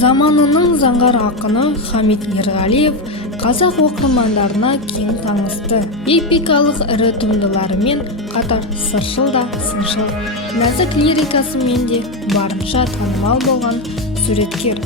Заманының заңғар ақыны Хамит Ерғалиев қазақ оқырмандарына кең танысты. Эпикалық ірі туындыларымен қатар сыршыл да сыншыл, нәзік лирикасымен де барынша танымал болған суреткер.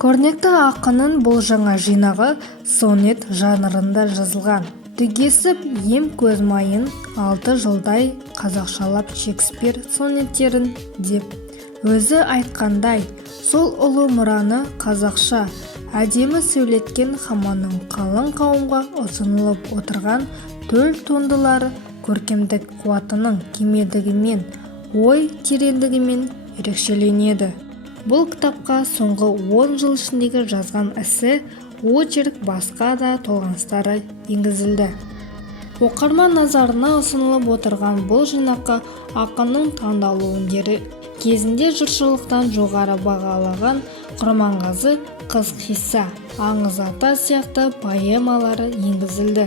Көрнекті ақынның бұл жаңа жинағы сонет жанрында жазылған. Түгесіп ем көз майын 6 жылдай қазақшалап Шекспир сонеттерін деп өзі айтқандай, сол ұлы мұраны қазақша әдемі сөйлеткен хаманың қалың қауымға ұсынылып отырған төл туындылары көркемдік қуатының кемелдігімен, ой тереңдігімен ерекшеленеді. Бұл кітапқа соңғы 10 жыл ішіндегі жазған ісі, очерк, басқа да толғаныстары енгізілді. Оқырман назарына ұсынылып отырған бұл жинаққа ақынның таңдаулы өндері кезінде жұртшылықтан жоғары бағалаған Құрманғазы қыз Қисса, Аңыз ата сияқты поэмалары енгізілді.